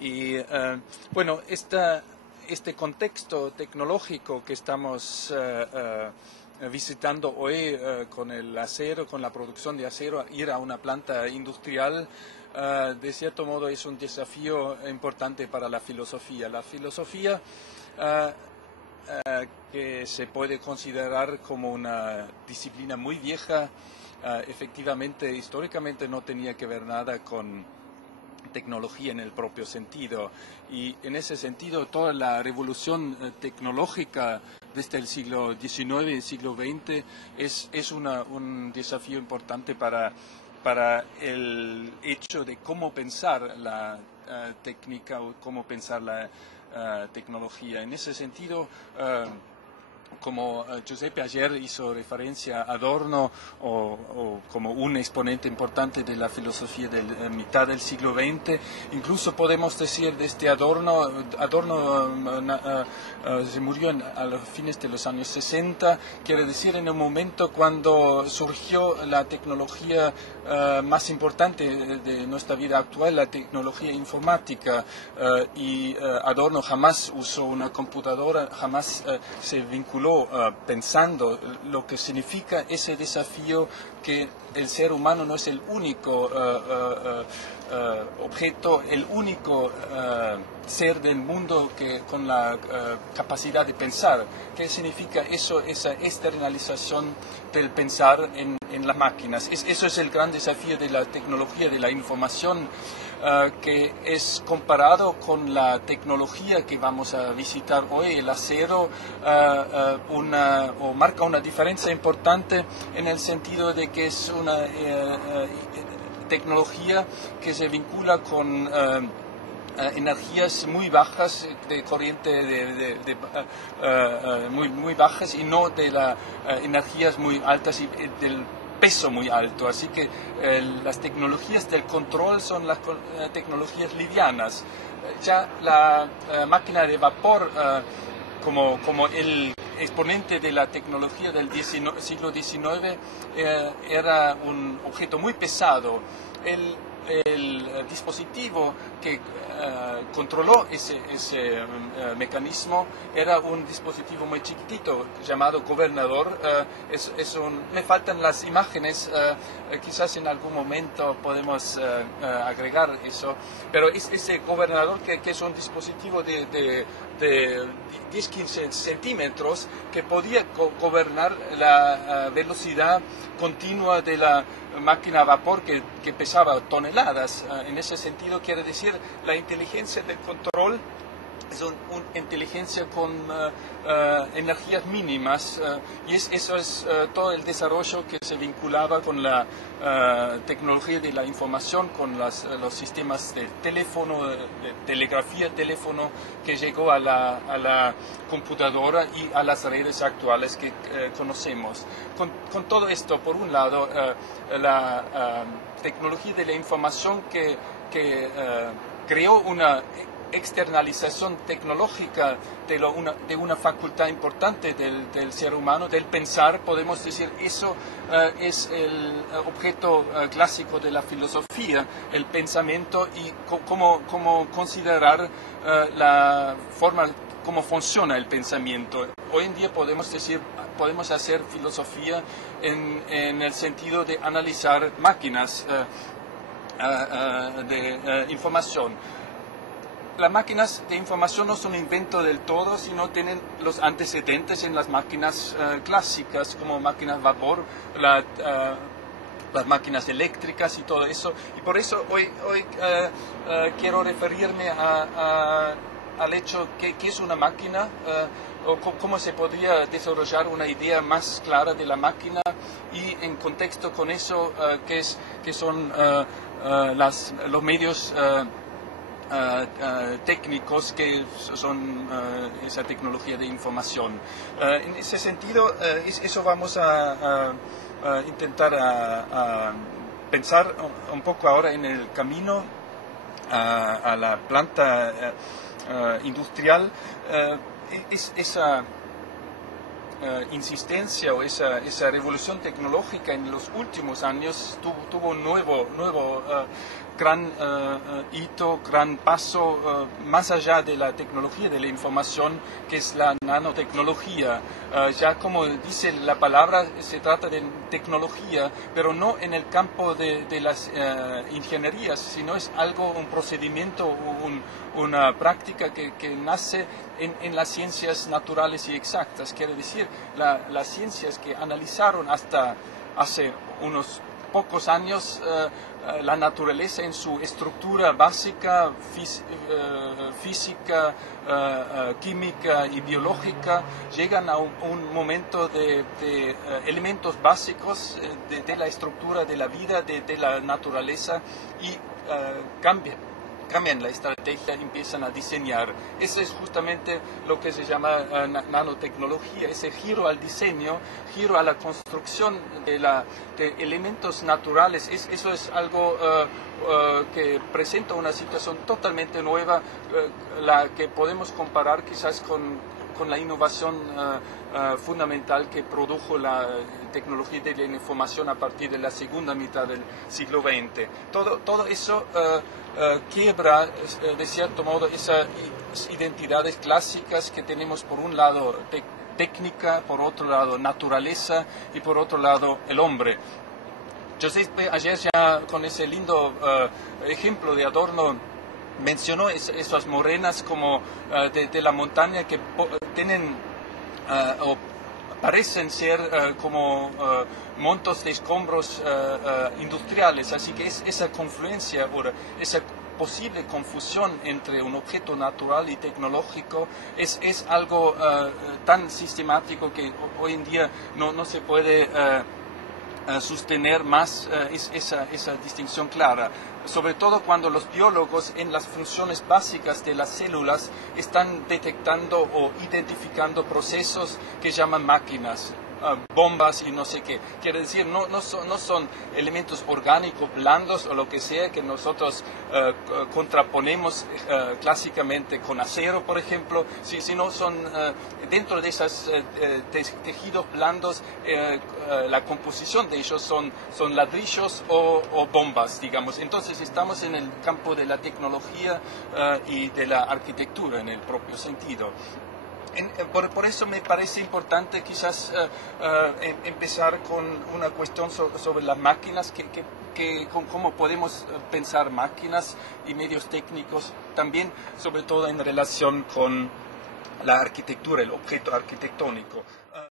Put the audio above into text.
Y bueno, este contexto tecnológico que estamos visitando hoy con el acero, con la producción de acero, ir a una planta industrial, de cierto modo es un desafío importante para la filosofía. La filosofía que se puede considerar como una disciplina muy vieja, efectivamente, históricamente no tenía que ver nada con tecnología en el propio sentido, y en ese sentido toda la revolución tecnológica desde el siglo XIX y el siglo XX es un desafío importante para el hecho de cómo pensar la técnica o cómo pensar la tecnología. En ese sentido, como Giuseppe ayer hizo referencia a Adorno o como un exponente importante de la filosofía de la mitad del siglo XX, incluso podemos decir desde Adorno se murió a los fines de los años 60, quiere decir en el momento cuando surgió la tecnología más importante de nuestra vida actual, la tecnología informática, y Adorno jamás usó una computadora, jamás se vinculó pensando lo que significa ese desafío, que el ser humano no es el único objeto, el único ser del mundo con la capacidad de pensar. ¿Qué significa eso, esa externalización del pensar en las máquinas? Eso es el gran desafío de la tecnología de la información, que es comparado con la tecnología que vamos a visitar hoy, el acero, marca una diferencia importante en el sentido de que es una tecnología que se vincula con energías muy bajas, de corriente muy bajas, y no de las energías muy altas y del peso muy alto. Así que las tecnologías del control son las tecnologías livianas. Ya la máquina de vapor, como el exponente de la tecnología del siglo XIX, era un objeto muy pesado. El dispositivo que controló ese mecanismo era un dispositivo muy chiquitito llamado gobernador. Me faltan las imágenes, quizás en algún momento podemos agregar eso, pero ese gobernador que es un dispositivo de 10-15 centímetros que podía gobernar la velocidad continua de la máquina a vapor que pesaba toneladas. En ese sentido, quiere decir, la inteligencia del control es una inteligencia con energías mínimas, y eso es todo el desarrollo que se vinculaba con la tecnología de la información, con los sistemas de teléfono, de telegrafía, teléfono, que llegó a la computadora y a las redes actuales que conocemos. Con todo esto, por un lado, la tecnología de la información que creó una externalización tecnológica de una facultad importante del ser humano, del pensar. Podemos decir, eso es el objeto clásico de la filosofía, el pensamiento, y cómo considerar la forma, cómo funciona el pensamiento. Hoy en día podemos hacer filosofía en el sentido de analizar máquinas de información. Las máquinas de información no son un invento del todo, sino tienen los antecedentes en las máquinas clásicas, como máquinas vapor, las máquinas eléctricas y todo eso. Y por eso hoy quiero referirme al hecho que es una máquina, o cómo se podría desarrollar una idea más clara de la máquina, y en contexto con eso, que son los medios técnicos que son esa tecnología de información. En ese sentido, eso vamos a intentar pensar un poco ahora en el camino a la planta industrial. Esa insistencia o esa revolución tecnológica en los últimos años tuvo un nuevo gran hito, gran paso más allá de la tecnología de la información, que es la nanotecnología. Ya como dice la palabra, se trata de tecnología, pero no en el campo de las ingenierías, sino es algo, un procedimiento, una práctica que nace en las ciencias naturales y exactas. Quiere decir, las ciencias que analizaron hasta hace unos pocos años la naturaleza en su estructura básica, física, química y biológica, llegan a un momento de elementos básicos de la estructura de la vida, de la naturaleza, y cambian la estrategia, empiezan a diseñar. Eso es justamente lo que se llama nanotecnología, ese giro al diseño, giro a la construcción de elementos naturales. Eso es algo que presenta una situación totalmente nueva, la que podemos comparar quizás con la innovación fundamental que produjo la tecnología de la información a partir de la segunda mitad del siglo XX. Todo eso quiebra, de cierto modo, esas identidades clásicas que tenemos, por un lado técnica, por otro lado naturaleza y por otro lado el hombre. José ayer ya con ese lindo ejemplo de Adorno mencionó esas morenas como de la montaña que tienen o parecen ser como montos de escombros industriales, así que esa confluencia, esa posible confusión entre un objeto natural y tecnológico es algo tan sistemático que hoy en día no se puede sostener más esa distinción clara, sobre todo cuando los biólogos en las funciones básicas de las células están detectando o identificando procesos que llaman máquinas, bombas y no sé qué. Quiere decir, no son elementos orgánicos blandos o lo que sea que nosotros contraponemos clásicamente con acero, por ejemplo, sino son dentro de esos tejidos blandos, la composición de ellos son ladrillos o bombas, digamos. Entonces estamos en el campo de la tecnología y de la arquitectura en el propio sentido. Por eso me parece importante quizás empezar con una cuestión sobre las máquinas, cómo podemos pensar máquinas y medios técnicos, también sobre todo en relación con la arquitectura, el objeto arquitectónico.